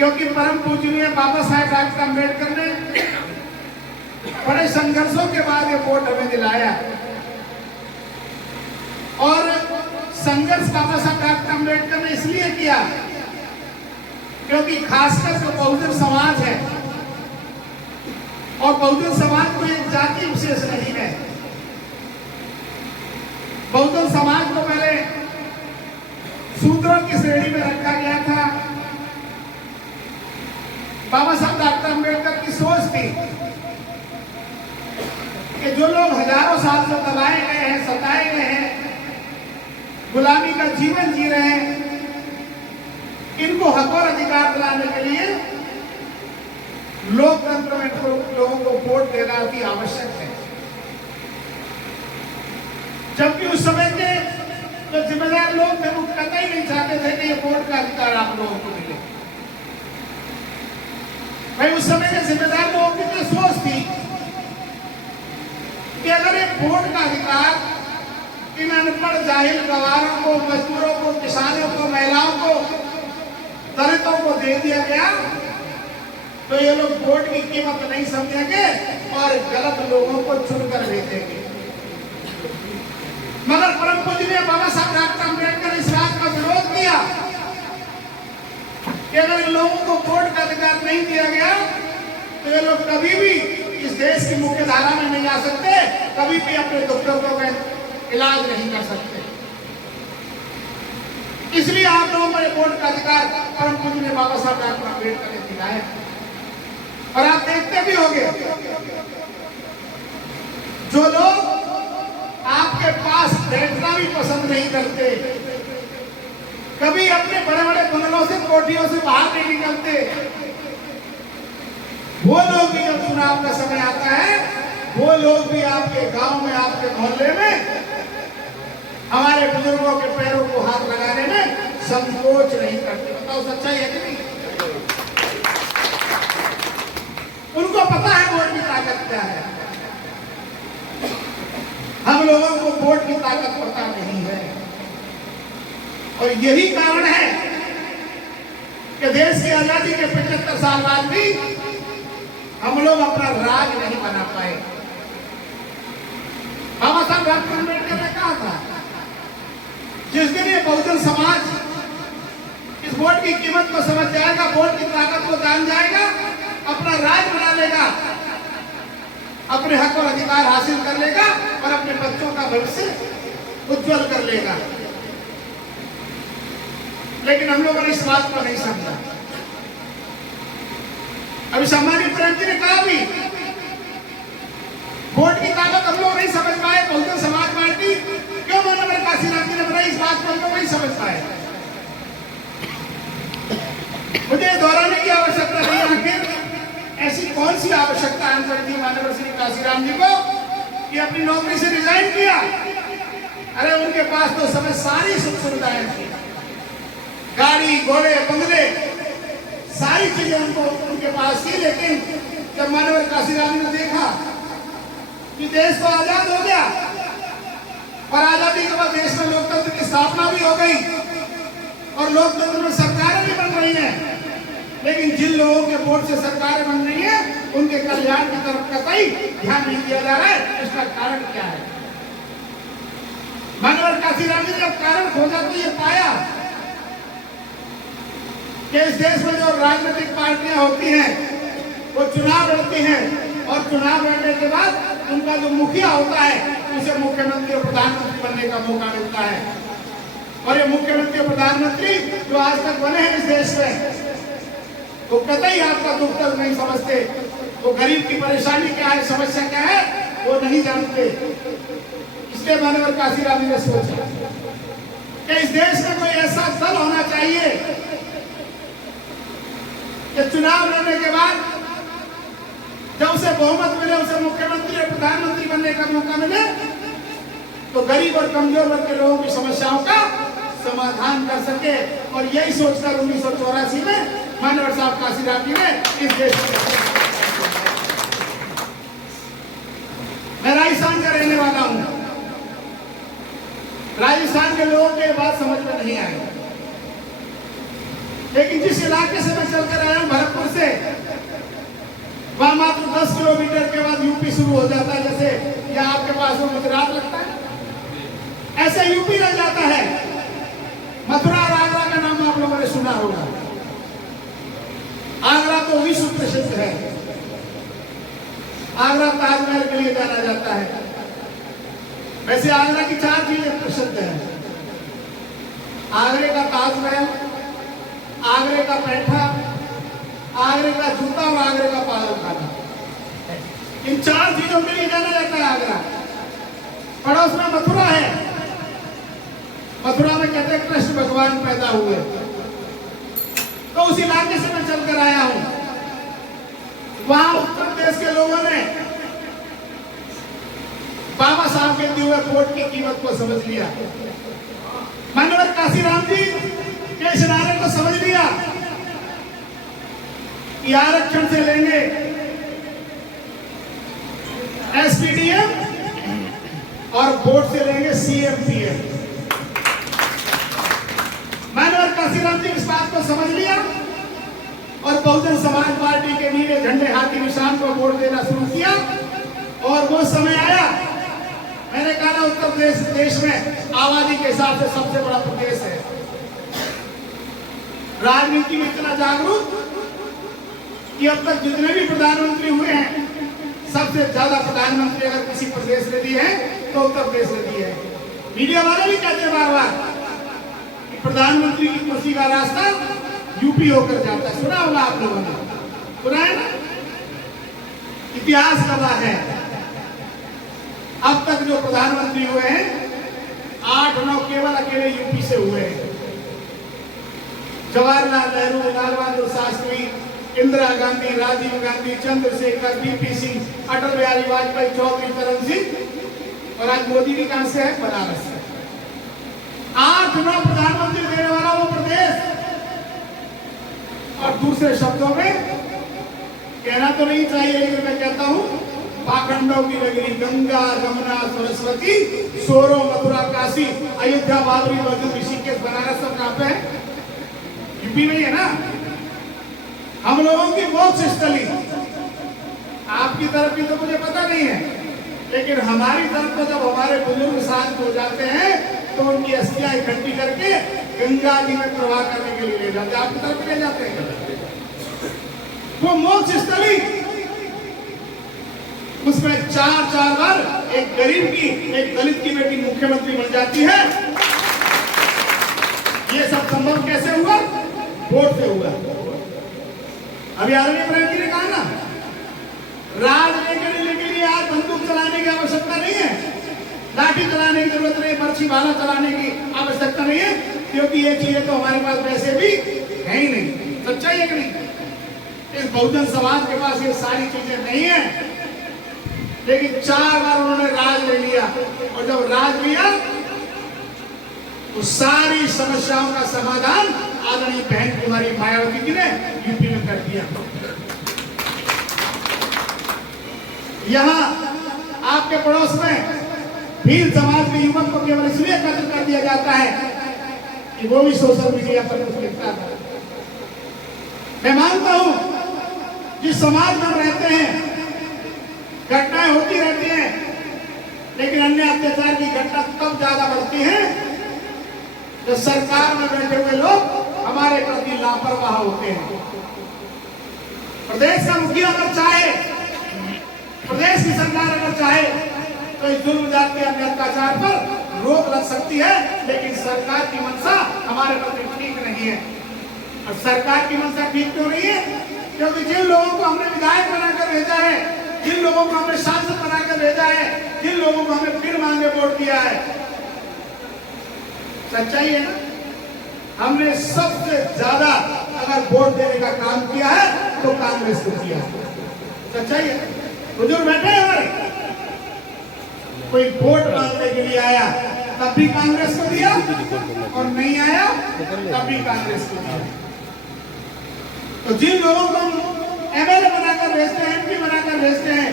क्योंकि परम पूजनीय बाबा साहेब डॉक्टर अम्बेडकर ने बड़े संघर्षों के बाद ये वोट हमें दिलाया। और संघर्ष बाबा साहब डॉक्टर अम्बेडकर ने इसलिए किया क्योंकि खासकर जो बहुजन समाज है, और बहुजन समाज को एक जाति विशेष नहीं है। बहुजन समाज को पहले शूद्रों की श्रेणी में रखा गया था। बाबा साहब डॉक्टर अम्बेडकर की सोच थी कि जो लोग हजारों साल से दबाए गए हैं, सताए गए हैं, गुलामी का जीवन जी रहे हैं, इनको हक और अधिकार दिलाने के लिए लोकतंत्र में लोगों को वोट देना अति आवश्यक है। जबकि उस समय के जो जिम्मेदार लोग थे वो कतई नहीं चाहते थे कि ये वोट का अधिकार आप लोगों को मिले। भाई उस समय के जिम्मेदार लोगों की तो सोच थी कि अगर ये वोट का अधिकार इन अनपढ़ जाहिल गवारों को, मजदूरों को, किसानों को, महिलाओं को, दलितों को दे दिया गया तो ये लोग वोट की कीमत नहीं समझेंगे और गलत लोगों को चुनकर भेजेंगे। मगर परम पूजनीय बाबा साहब डॉक्टर अम्बेडकर ने इस बात का विरोध किया कि अगर इन लोगों को वोट का अधिकार नहीं दिया गया तो ये लोग कभी भी इस देश की मुख्य धारा में नहीं आ सकते, कभी भी अपने दुखों का इलाज नहीं कर सकते। इसलिए आप लोगों को वोट का अधिकार परम पूजनीय बाबा साहब डॉक्टर अम्बेडकर ने दिलाया। और आप देखते भी होंगे जो लोग आपके पास बैठना भी पसंद नहीं करते, कभी अपने बड़े बड़े बंगलों से, कोठियों से बाहर नहीं निकलते, वो लोग भी जब चुनाव का समय आता है, वो लोग भी आपके गांव में, आपके मोहल्ले में हमारे बुजुर्गों के पैरों को हाथ लगाने में संकोच नहीं करते। बताओ सच्चाई है कि नहीं? उनको पता है वोट की ताकत क्या है। हम लोगों को वोट की ताकत पता नहीं है और यही कारण है कि देश की आजादी के 75 साल बाद भी हम लोग अपना राज नहीं बना पाए। बाबा साहब डॉक्टर अम्बेडकर ने कहा था जिस दिन ये बहुजन समाज इस वोट की कीमत को समझ जाएगा, वोट की ताकत को जान जाएगा, अपना राज बना लेगा, अपने हक और अधिकार हासिल कर लेगा और अपने बच्चों का भविष्य उज्जवल कर लेगा। लेकिन हम लोगों ने इस बात को नहीं समझा। अभी सम्मानीय प्रेम जी ने कहा भी वोट की ताकत हम लोग नहीं समझ पाए। बहुजन समाज पार्टी क्यों माननीय काशीनाथ जी ने बनाई, इस बात को हम लोग नहीं समझ पाए। मुझे दोहराने की आवश्यकता नहीं। आखिर ऐसी कौन सी आवश्यकता थी माननीय श्री काशीराम जी को कि अपनी नौकरी से रिजाइन किया? अरे उनके पास तो समय सारी सुख सुविधाएं थी, गाड़ी, घोड़े, बंगले, सारी चीजें उनके पास थी। लेकिन जब माननीय काशीराम जी ने देखा कि देश तो आजाद हो गया और आजादी के बाद देश में लोकतंत्र की स्थापना भी हो गई और लोकतंत्र में सरकारें भी बन रही हैं, लेकिन जिन लोगों के वोट से सरकारें बन रही हैं उनके कल्याण की तरफ कतई ध्यान नहीं दिया जा रहा है। इसका कारण क्या है? माननीय काशीराम जी ने जब कारण खोजा तो ये पाया कि इस देश में जो राजनीतिक पार्टियां होती हैं वो चुनाव लड़ती हैं और चुनाव लड़ने के बाद उनका जो मुखिया होता है उसे मुख्यमंत्री और प्रधानमंत्री बनने का मौका मिलता है। और ये मुख्यमंत्री और प्रधानमंत्री जो आज तक बने हैं इस देश में वो कतई आपका दुख दर्द नहीं समझते, वो गरीब की परेशानी क्या है, समस्या क्या है, वो नहीं जानते। इसलिए माननीय काशीराम जी ने सोचा कि इस देश में कोई ऐसा दल होना चाहिए कि चुनाव लड़ने के बाद जब उसे बहुमत मिले, उसे मुख्यमंत्री और प्रधानमंत्री बनने का मौका मिले तो गरीब और कमजोर वर्ग के लोगों की समस्याओं का समाधान कर सके। और यही सोचकर 1984 में माननीय साहब काशीराम जी ने इस देश में, मैं राजस्थान का रहने वाला हूं, राजस्थान के लोगों को ये बात समझ में नहीं आई। लेकिन जिस इलाके से मैं चलकर आया हूं भरतपुर से, वहां मात्र 10 किलोमीटर के बाद यूपी शुरू हो जाता है। जैसे या आपके पास वो गुजरात लगता है, ऐसे यूपी लग जाता है। मथुरा और आगरा का नाम आप लोगों ने सुना होगा। आगरा तो विश्व प्रसिद्ध है। आगरा ताजमहल के लिए जाना जाता है। वैसे आगरा की 4 चीजें प्रसिद्ध है। आगरे का ताजमहल, आगरे का पैठा, आगरे का जूता और आगरे का पागल खाना। इन 4 चीजों के लिए जाना जाता है आगरा। पड़ोस में मथुरा है। मथुरा में कहते हैं कृष्ण भगवान पैदा हुए। तो उस इलाके से मैं चलकर आया हूं। वहां उत्तर प्रदेश के लोगों ने बाबा साहब के दिए हुए वोट की कीमत को समझ लिया। माननीय काशीराम जी के इस नारे को समझ लिया कि आरक्षण से लेंगे एसपीडीएम और वोट से लेंगे सीएम-पीएम। माननीय काशीराम जी इस बात को समझ लिया और बहुजन समाज पार्टी के नीले झंडे हाथी निशान को वोट देना शुरू किया। और वो समय आया, मैंने कहा ना उत्तर प्रदेश देश में आबादी के हिसाब से सबसे बड़ा प्रदेश है। राजनीति में इतना जागरूक कि अब तक जितने भी प्रधानमंत्री हुए हैं, सबसे ज्यादा प्रधानमंत्री अगर किसी प्रदेश ने दिए हैं तो उत्तर प्रदेश ने दिए हैं। मीडिया वाले भी कहते हैं बार बार कि प्रधानमंत्री की कुर्सी का रास्ता यूपी होकर जाता है। सुना होगा आप लोगों ने, सुना है ना? इतिहास गवाह है। अब तक जो प्रधानमंत्री हुए हैं 8-9 केवल अकेले यूपी से हुए हैं। जवाहरलाल नेहरू, लाल बहादुर शास्त्री, इंदिरा गांधी, राजीव गांधी, चंद्रशेखर, बीपी सिंह, अटल बिहारी वाजपेयी, चौधरी चरण सिंह और आज मोदी भी कहां से है? बनारस से। 8-9 प्रधानमंत्री देने वाला वो प्रदेश। और दूसरे शब्दों में कहना तो नहीं चाहिए, लेकिन मैं कहता हूं पाखंडों की नगरी गंगा, यमुना, सरस्वती, सोरो, मथुरा, काशी, अयोध्या, बाबरी मस्जिद, ऋषिकेश, बनारस सब कहां पे है? यूपी में ही है ना। हम लोगों की मोक्ष स्थली। आपकी तरफ की तो मुझे पता नहीं है, लेकिन हमारी तरफ तो जब हमारे बुजुर्ग साथ हो जाते हैं तो उनकी अस्थियां इकट्ठी करके गंगा जी में प्रवाह करने के लिए ले जाते हैं। आपकी तरफ ले जाते हैं वो मोक्ष स्थली। उसमें 4 बार एक गरीब की, एक दलित की बेटी मुख्यमंत्री बन जाती है। ये सब संभव कैसे हुआ? वोट से हुआ। अभी आदरणीय प्रधानमंत्री ने कहा ना, राज लेने के लिए आज बंदूक चलाने की आवश्यकता नहीं है, लाठी चलाने की जरूरत नहीं, बर्छी भाला चलाने की आवश्यकता नहीं है, क्योंकि ये चीजें तो हमारे पास वैसे भी है ही नहीं। सच्चाई है कि नहीं? इस बहुजन समाज के पास ये सारी चीजें नहीं है, लेकिन 4 बार उन्होंने राज ले लिया। और जब राज लिया तो सारी समस्याओं का समाधान आदरणीय बहन कुमारी मायावती जी ने यूपी में कर दिया। यहाँ आपके पड़ोस में भील समाज के युवक को केवल इसलिए कत्ल कर दिया जाता है कि वो भी सोशल मीडिया पर कुछ लिखता था। मैं मानता हूं जिस समाज में हम रहते हैं घटनाएं होती रहती हैं, लेकिन अन्य अत्याचार की घटना तब ज्यादा बढ़ती है जब सरकार में बैठे हुए लोग हमारे प्रति लापरवाह होते हैं। प्रदेश का मुखिया अगर चाहे, प्रदेश की सरकार अगर चाहे तो इस जुल्म जाति अन्य अत्याचार पर रोक लग सकती है, लेकिन सरकार की मंशा हमारे प्रति ठीक नहीं है। और सरकार की मंशा ठीक क्यों नहीं है? क्योंकि जिन लोगों को हमने विधायक बनाकर भेजा है, जिन लोगों को हमने सांसद बनाकर भेजा है, जिन लोगों को हमने बिन मांगे वोट दिया है, सच्चाई है ना, हमने सबसे ज्यादा अगर वोट देने का काम किया है तो कांग्रेस को किया है। सच्चाई है। बुजुर्ग बैठे हैं हमारे, कोई वोट मांगने के लिए आया तब भी कांग्रेस को दिया, और नहीं आया तब भी कांग्रेस को दिया। तो जिन लोगों को हम एमएलए बनाकर भेजते हैं, एमपी बनाकर भेजते हैं,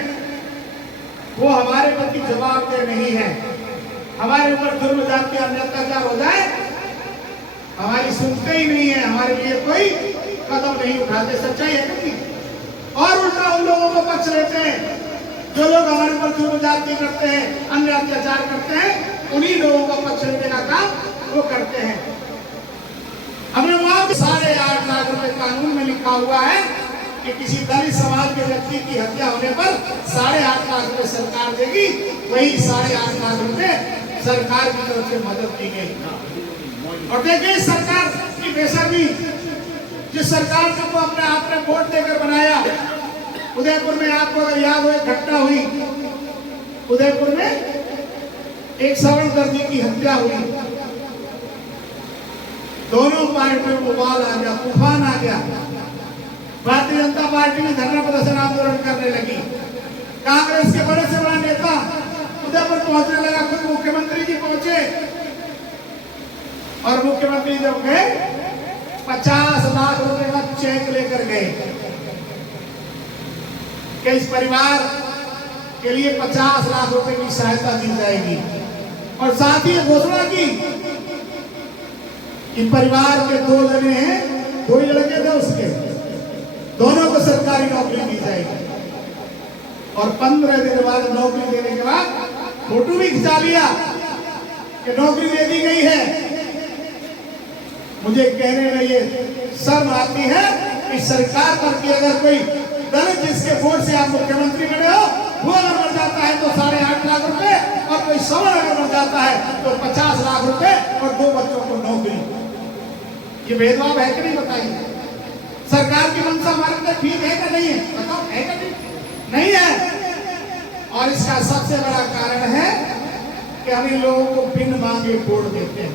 वो हमारे प्रति जवाबदेह नहीं है। हमारे ऊपर जुर्म जाति अन्य अत्याचार हो जाए हमारी सुनते ही नहीं है, हमारे लिए कोई कदम नहीं उठाते। सच्चाई है नहीं? और उल्टा उन लोगों को पक्ष लेते हैं जो लोग हमारे ऊपर जुल्म जाति करते हैं, अन्य अत्याचार करते हैं, उन्हीं लोगों का पक्ष लेने का काम वो करते हैं। हमने वहां 8.5 लाख रुपए कानून में लिखा हुआ है कि किसी दलित समाज के व्यक्ति की हत्या होने पर 8.5 लाख रुपए सरकार देगी। वही 8.5 लाख रुपए सरकार की तरफ से मदद दी गई। और देखिए सरकार की बेशर्मी, जिस सरकार को अपने आप ने वोट देकर बनाया। उदयपुर में आपको अगर याद हो, एक घटना हुई उदयपुर में, एक सवर्ण दर्जी की हत्या हुई। दोनों पार्टियों को बवाल आ गया, तूफान आ गया। भारतीय जनता पार्टी में धरना प्रदर्शन आंदोलन करने लगी। कांग्रेस के बड़े से बड़ा नेता उदयपुर पहुंचने लगा, खुद मुख्यमंत्री जी पहुंचे। और मुख्यमंत्री जब गए 50 लाख रुपए का चेक लेकर गए कि इस परिवार के लिए 50 लाख रुपए की सहायता दी जाएगी। और साथ ही घोषणा की कि परिवार के 2 जने हैं, 2 ही लड़के थे उसके, दोनों को सरकारी नौकरी दी जाएगी। और 15 दिन बाद नौकरी देने के बाद फोटो भी खिंचा लिया कि नौकरी दे दी गई है। मुझे कहने में ये शर्म आती है कि सरकार पर कि अगर कोई दलित जिसके वोट से आप मुख्यमंत्री बने हो, वो अगर मर जाता है तो 8.5 लाख रुपए, और कोई सवर्ण अगर मर जाता है तो 50 लाख रुपए और 2 बच्चों को नौकरी। ये भेदभाव है कि नहीं? बताइए। सरकार की मंशा हमारे लिए ठीक है कि नहीं है? बताओ, है कि नहीं? नहीं है। और इसका सबसे बड़ा कारण है कि हम इन लोगों को बिन मांगे वोट देते हैं,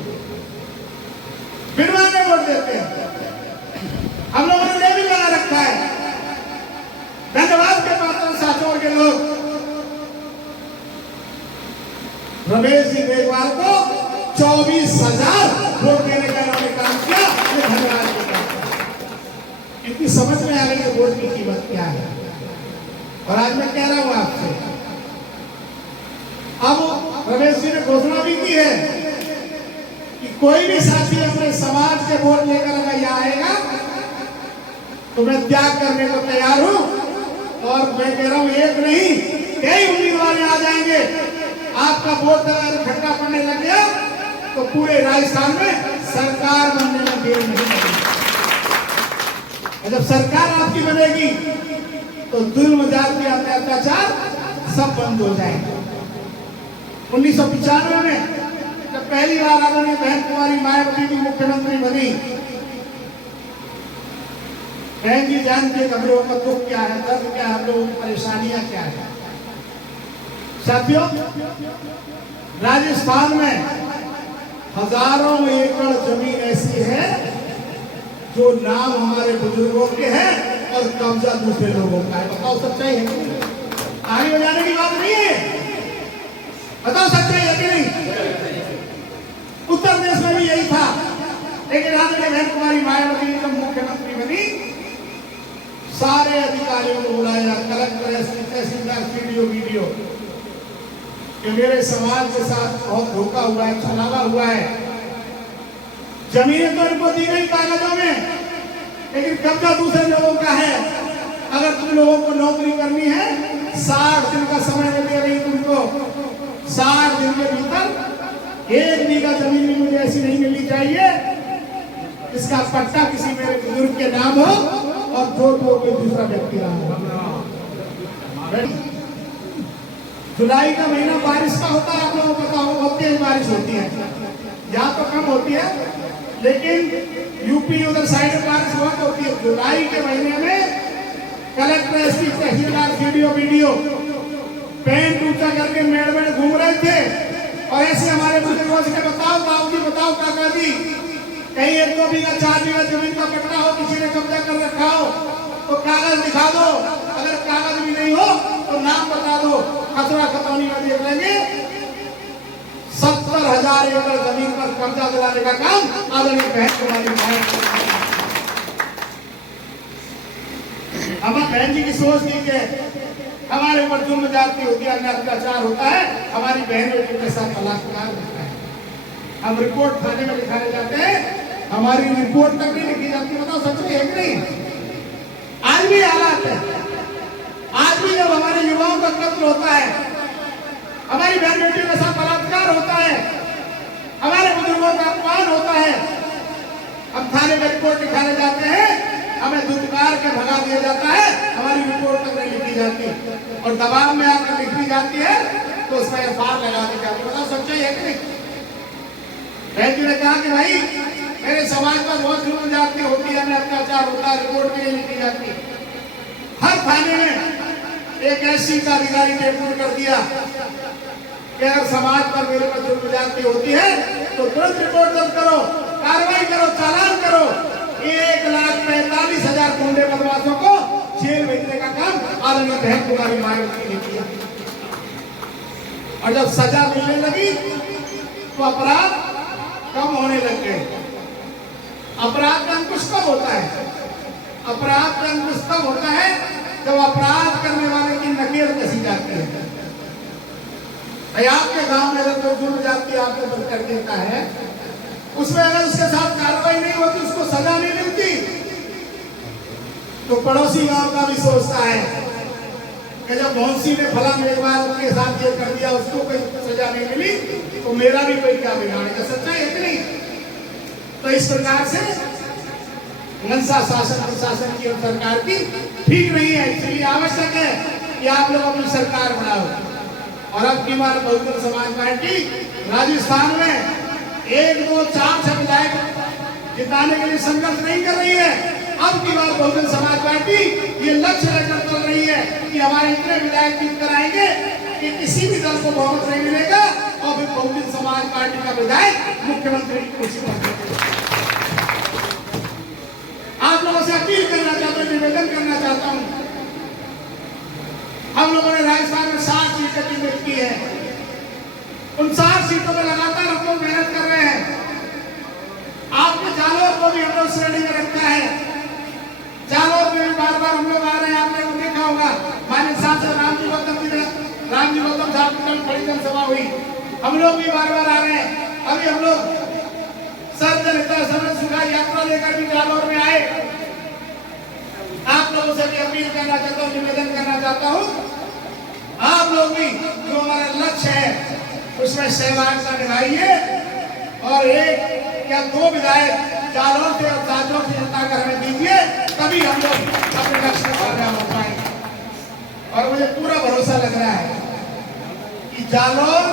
बिन मांगे वोट देते हैं। हम लोगों ने लेबल लगा रखा है। धन्यवाद के पात्र साथियों के लोग रमेश जी मेघवाल को 24,000 वोट देने का उन्होंने काम किया। ये धन्यवाद के पात्र। इनकी समझ में आ रही है वोट की कीमत क्या है। और आज मैं कह रहा हूं आपसे, अब रमेश जी ने घोषणा भी की है कि कोई भी साथी अपने समाज के वोट लेकर अगर यहाँ आएगा तो मैं त्याग करने को तैयार हूं। और मैं कह रहा हूं, एक नहीं कई उम्मीदवार आ जाएंगे। आपका वोट अगर इकट्ठा पड़ने लग गया तो पूरे राजस्थान में सरकार बनने में देर नहीं लगेगी। जब सरकार आपकी बनेगी तो जुल्म जाति अत्याचार सब बंद हो जाएंगे। 1995 में जब पहली बार आदरणीय बहन कुमारी मायावती जी मुख्यमंत्री बनी, बहन जी जानते हैं हम लोगों का दुख क्या है, दर्द क्या है, हम लोगों की परेशानियां क्या है। साथियों, राजस्थान में हजारों एकड़ जमीन ऐसी है जो नाम हमारे बुजुर्गों के हैं और कब्जा दूसरे लोगों का है। बताओ सच्चाई है कि नहीं? आगे बजाने की बात नहीं है। बताओ सच्चाई है कि नहीं? उत्तर प्रदेश में भी यही था। लेकिन आदरणीय बहन कुमारी मायावती जी जब मुख्यमंत्री बनी, सारे अधिकारियों को बुलाया, कलेक्टर, तहसीलदार, सीडीओ, वीडियो, कि मेरे समाज के साथ बहुत धोखा हुआ है, छलावा हुआ है। जमीनें तो इनको दी गई कागजों में, लेकिन कब्जा दूसरे लोगों का है। अगर तुम लोगों को नौकरी करनी है, 60 दिन का समय दे रही तुमको। 60 दिन के भीतर 1 बीघा जमीन भी मुझे ऐसी नहीं मिलनी चाहिए इसका पट्टा किसी मेरे बुजुर्ग के नाम हो और जो कोई दूसरा व्यक्ति नाम हो। जुलाई का महीना बारिश का होता है, आप लोगों को पता हो, बहुत तेज बारिश होती है। यहाँ तो कम होती है, लेकिन यूपी उधर साइड में बारिश बहुत होती है। जुलाई के महीने में कलेक्टर, एसपी, तहसीलदार, सीडीओ, वीडियो पेंट ऊंचा करके मेड़ में घूम रहे थे। और ऐसे हमारे बुजुर्गों से बताओ बाबूजी, बताओ काका जी, कहीं 1-2 बीघा 4 बीघा जमीन का पट्टा हो, किसी ने कब्जा कर रखा हो तो कागज दिखा दो। अगर कागज भी नहीं हो तो नाम बता दो, खतरा खतौनी में देख लेंगे। 70,000 एकड़ जमीन पर कब्जा दिलाने का काम आदरणीय बहन कुमारी हमारे बहन जी की सोच लीजिए। हमारे ऊपर जुल्म जाति होती है, अत्याचार होता है, हमारी बहन बेटी के साथ बलात्कार होता है। हम रिपोर्ट थाने में लिखाने जाते हैं हमारी रिपोर्ट तक नहीं लिखी जाती। बताओ सच में है कि नहीं? आज भी हालात है। आज भी जब हमारे युवाओं का कत्ल होता है, हमारी बहन बेटियों के साथ बलात्कार होता है, हमारे बुजुर्गों का अपमान होता है, हम थाने में रिपोर्ट दिखाने जाते हैं, हमें धुतकार के भगा दिया जाता है, हमारी रिपोर्ट तक नहीं लिखी जाती और दबाव में आकर लिखी जाती है तो उसमें एफआईआर लगा दी जाती है। बताओ सच्चाई है कि नहीं? बहन जी ने कहा कि भाई मेरे समाज पर बहुत जुल्म जाती होती है, मैं अत्याचार होता है, रिपोर्ट भी नहीं लिखी जाती। हर थाने में एक एससी का अधिकारी टेलीफोन कर दिया कि अगर समाज पर मेरे पर जुल्म जाती होती है तो तुरंत रिपोर्ट दर्ज करो, कार्रवाई करो, चालान करो। 1,45,000 गुंडे बदमाशों को जेल भेजने का काम आदरणीय बहन कुमारी मायावती ने किया। और जब सजा मिलने लगी तो अपराध कम होने लग गए। अपराध का अंकुश कब होता है? अपराध का अंकुश तब होता है जब अपराध करने वाले की नकेल कसी जाती है। आपके गांव में अगर कोई जुर्म जाती आपके पर कर देता है, उसमें अगर उसके साथ कार्रवाई नहीं होती, उसको सजा नहीं मिलती, तो पड़ोसी गांव का भी सोचता है कि जब भौंसी ने फला मेघवाल के साथ ये कर दिया, उसको कोई सजा नहीं मिली, तो मेरा भी कोई क्या बिगाड़ेगा। सच्चाई है कि नहीं? तो इस प्रकार से मनसा शासन प्रशासन की और सरकार की ठीक नहीं है। इसलिए आवश्यक है कि आप लोग अपनी सरकार बनाओ। और अब की बार बहुजन समाज पार्टी राजस्थान में 1, 2, 4 विधायक जिताने के लिए संघर्ष नहीं कर रही है। अब की बार बहुजन समाज पार्टी ये लक्ष्य लेकर चल रही है कि हमारे इतने विधायक जीत कर आएंगे कि किसी भी दल को बहुमत नहीं मिलेगा और फिर बहुजन समाज पार्टी का विधायक मुख्यमंत्री की कुर्सी पर। आप लोगों से अपील करना चाहता हूं, निवेदन करना चाहता हूं, हम लोगों ने राजस्थान में 60 सीटें चिन्हित की है। उन 60 सीटों में लगातार हम लोग मेहनत कर रहे हैं। आपके जालौर को भी हम लोग श्रेणी में रखा है। जालौर में भी बार बार हम लोग आ रहे हैं। आपने देखा होगा माननीय सांसद रामजी गौतम साहब की बड़ी जनसभा हुई, हम लोग भी बार बार आ रहे हैं। अभी हम लोग सर्वजनिता समझ सुखा यात्रा लेकर भी जालौर में आए। आप लोगों से भी अपील करना चाहता हूँ, निवेदन करना चाहता हूँ, आप लोग भी जो हमारा लक्ष्य है उसमें सहभागिता निभाइए और 1 या 2 विधायक जालौर से और साजों से जनता कर हमें दीजिए, तभी हम लोग अपने लक्ष्य में कामयाब हो पाएंगे। और मुझे पूरा भरोसा लग रहा है कि जालौर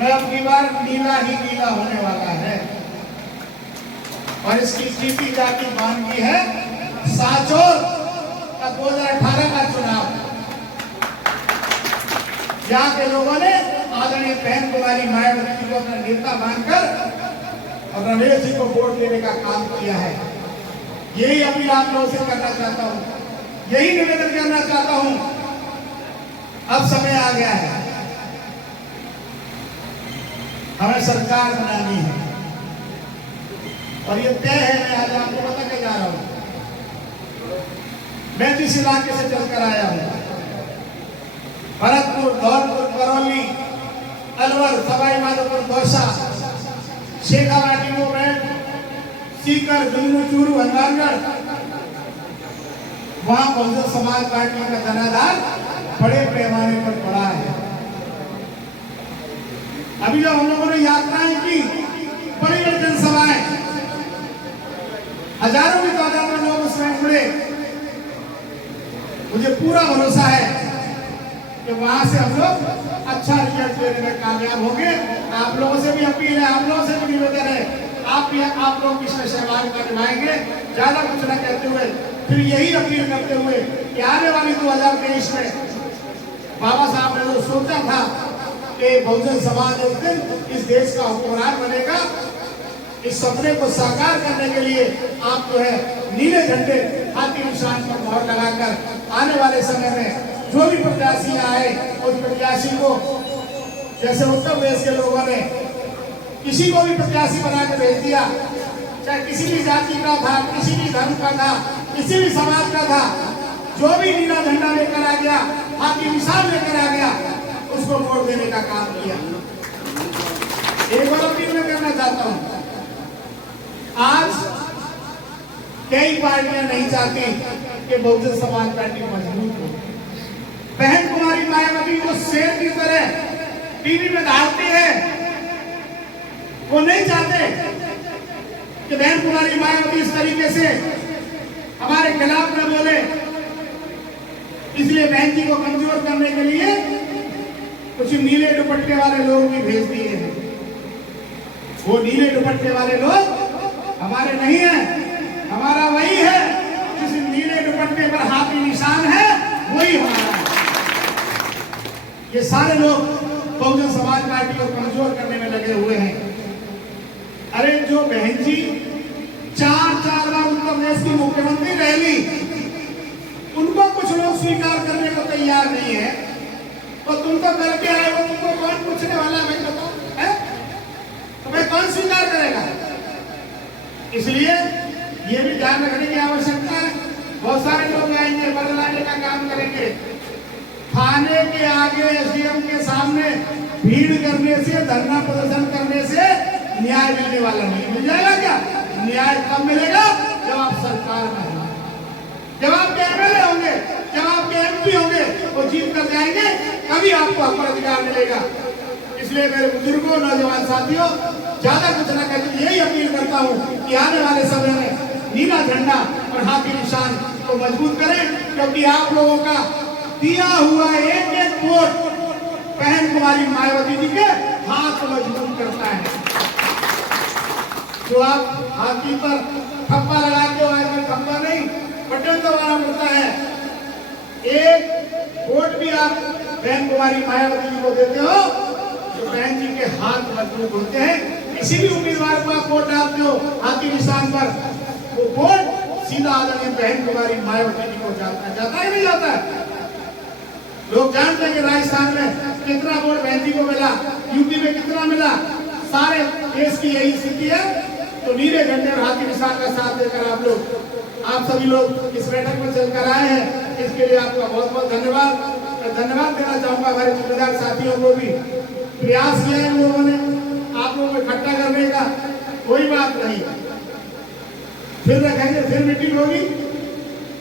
में अब की बार नीला ही नीला होने वाला है और इसकी स्थिति जाति मांगी है। साचोर का 2018 का चुनाव यहाँ के लोगों ने आदरणीय बहन कुमारी मायावती को अपना नेता मानकर और रमेश जी को वोट देने का काम किया है। यही अपील आप लोगों से करना चाहता हूँ, यही निवेदन करना चाहता हूँ। अब समय आ गया है, हमें सरकार बनानी है और ये तय है। मैं आज आपको बता के जा रहा हूँ, मैं जिस इलाके से चलकर आया हूँ, भरतपुर, धौलपुर, करौली, अलवर, सवाई माधोपुर, दौसा, शेखावाटी, सीकर, झुंझुनू, चूरू, हनुमानगढ़, वहां बहुजन समाज पार्टी का जनाधार बड़े पैमाने पर पड़ा है। अभी जब हम लोगों ने यात्राएं की, बड़ी बड़ी जनसभाएं, हजारों की तादाद में लोग उसमें जुड़े, मुझे पूरा भरोसा है कि वहां से हम लोग अच्छा रिजल्ट देने में कामयाब होंगे। आप लोगों से भी अपील है, आप लोगों से भी निवेदन है, आप लोग इसमें सहभागिता निभाएंगे। ज्यादा कुछ न कहते हुए फिर यही अपील करते हुए कि आने वाली 2023 में बाबा साहब ने जो सोचा था कि बहुजन समाज एक दिन इस देश का हुक्मरान बनेगा, इस सपने को साकार करने के लिए आप जो है नीले झंडे हाथी निशान पर मोहर लगाकर आने वाले समय में जो भी प्रत्याशी आए उस प्रत्याशी को, जैसे उत्तर प्रदेश के लोगों ने किसी को भी प्रत्याशी बना के भेज दिया, चाहे किसी भी जाति का था, किसी भी धर्म का था, किसी भी समाज का था, जो भी नीला झंडा लेकर आ गया, हाथी निशान लेकर आ गया, उसको वोट देने का काम किया। एक और अपील मैं करना चाहता हूँ, आज कई पार्टियां नहीं चाहती कि बहुजन समाज पार्टी मजबूत हो। बहन कुमारी मायावती को शेर की तरह टीवी में धारती है। वो नहीं चाहते कि बहन कुमारी मायावती इस तरीके से हमारे खिलाफ न बोले, इसलिए बहन जी को कमजोर करने के लिए कुछ नीले दुपट्टे वाले लोग भी भेज दिए हैं। वो नीले दुपट्टे वाले लोग हमारे नहीं है, हमारा वही है जिस नीले दुपट्टे पर हाथी निशान है, वही हमारा है। ये सारे लोग बहुजन समाज पार्टी को कमजोर करने में लगे हुए हैं। अरे जो बहन जी 4 बार उत्तर प्रदेश की मुख्यमंत्री रह ली, उनको कुछ लोग स्वीकार करने को तैयार नहीं है, और तुम तो करके आए हो, तुमको कौन पूछने वाला है? भाई बताओ, है तुम्हें कौन स्वीकार करेगा? इसलिए ये भी ध्यान रखने की आवश्यकता है। बहुत सारे लोग आएंगे, बदलाने का काम करेंगे। थाने के आगे एसडीएम के सामने भीड़ करने से, धरना प्रदर्शन करने से न्याय मिलने वाला नहीं। मिल जाएगा क्या? न्याय कब मिलेगा? जब आप सरकार में होंगे, जब आपके एमएलए होंगे, जब आपके एमपी होंगे, वो जीत कर जाएंगे, तभी आपको अपना अधिकार मिलेगा। इसलिए मेरे बुजुर्गों, नौजवान साथियों, ज्यादा कुछ न कहते, यही अपील करता हूँ कि आने वाले समय में नीला झंडा और हाथी निशान को मजबूत करें, क्योंकि आप लोगों का दिया हुआ एक एक वोट बहन कुमारी मायावती जी के हाथ मजबूत करता है। जो आप हाथी पर ठप्पा लगाते हो, ऐसे ठप्पा नहीं, बटन दबाना पड़ता है। एक वोट भी आप बहन कुमारी मायावती जी को देते हो तो बहन जी के हाथ मजबूत होते हैं। किसी भी उम्मीदवार को आप वोट डालते हो हाथी निशान पर, वो वोट सीधा आदरणीय बहन कुमारी मायावती जी को जाता है। जाता है नहीं जाता है? लोग जानते हैं कि राजस्थान में कितना वोट बहन जी को मिला, यूपी में कितना मिला, सारे देश की यही स्थिति है। तो नीले झंडे और हाथी निशान का साथ देकर आप सभी लोग इस बैठक में चलकर आए हैं, इसके लिए आपका बहुत बहुत धन्यवाद। धन्यवाद देना चाहूंगा हमारे जिम्मेदार साथियों को भी। प्रयास किया है इन लोगों ने आप लोगों को इकट्ठा करने का, कोई बात नहीं, फिर रखेंगे, फिर मीटिंग होगी।